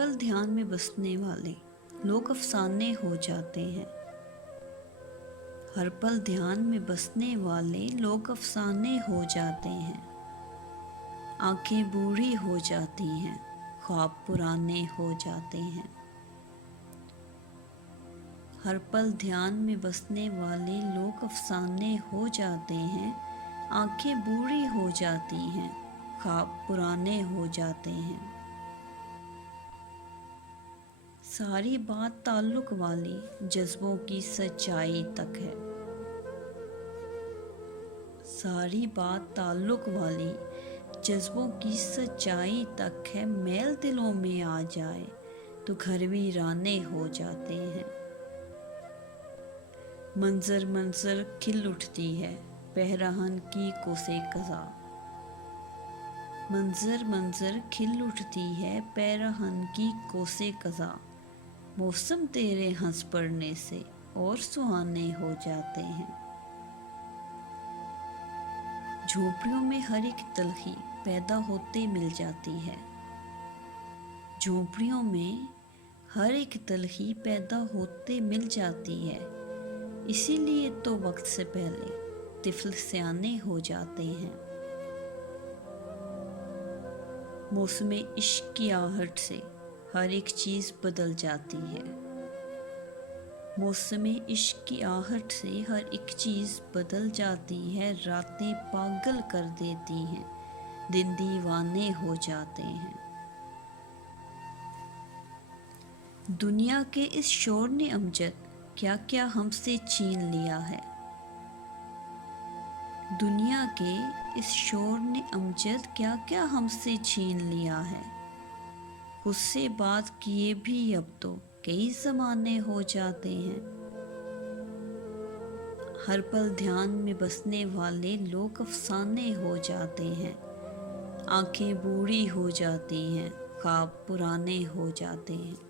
پل دھیان میں بسنے والے لوگ افسانے ہو جاتے ہیں۔ ہر پل دھیان میں بسنے والے لوگ افسانے ہو جاتے ہیں۔ آنکھیں بوڑھی ہو جاتی ہیں، خواب پرانے ہو جاتے ہیں۔ ہر پل دھیان میں بسنے والے لوگ افسانے ہو جاتے ہیں۔ آنکھیں بوڑھی ہو جاتی ہیں، خواب پرانے ہو جاتے ہیں۔ ساری بات تعلق والی جذبوں کی سچائی تک ہے۔ ساری بات تعلق والی جذبوں کی سچائی تک ہے۔ میل دلوں میں آ جائے تو گھر ویرانے ہو جاتے ہیں۔ منظر منظر کھل اٹھتی ہے پیرہن کی کوسے قضا۔ منظر منظر کھل اٹھتی ہے پیرہن کی کوسے قضا۔ موسم تیرے ہنس پڑنے سے اور سہانے ہو جاتے ہیں۔ جھونپڑیوں میں ہر ایک تلخی پیدا ہوتے مل جاتی ہے۔ جھونپڑیوں میں ہر ایک تلخی پیدا ہوتے مل جاتی ہے۔ اسی لیے تو وقت سے پہلے طفل سیانے ہو جاتے ہیں۔ موسم عشق کی آہٹ سے ہر ایک چیز بدل جاتی ہے۔ موسم عشق کی آہٹ سے ہر ایک چیز بدل جاتی ہے۔ راتیں پاگل کر دیتی ہیں، دن دیوانے ہو جاتے ہیں۔ دنیا کے اس شور نے امجد کیا کیا ہم سے چھین لیا ہے۔ دنیا کے اس شور نے امجد کیا کیا ہم سے چھین لیا ہے۔ خود سے بات کیے بھی اب تو کئی زمانے ہو جاتے ہیں۔ ہر پل دھیان میں بسنے والے لوگ افسانے ہو جاتے ہیں۔ آنکھیں بوڑھی ہو جاتی ہیں، خواب پرانے ہو جاتے ہیں۔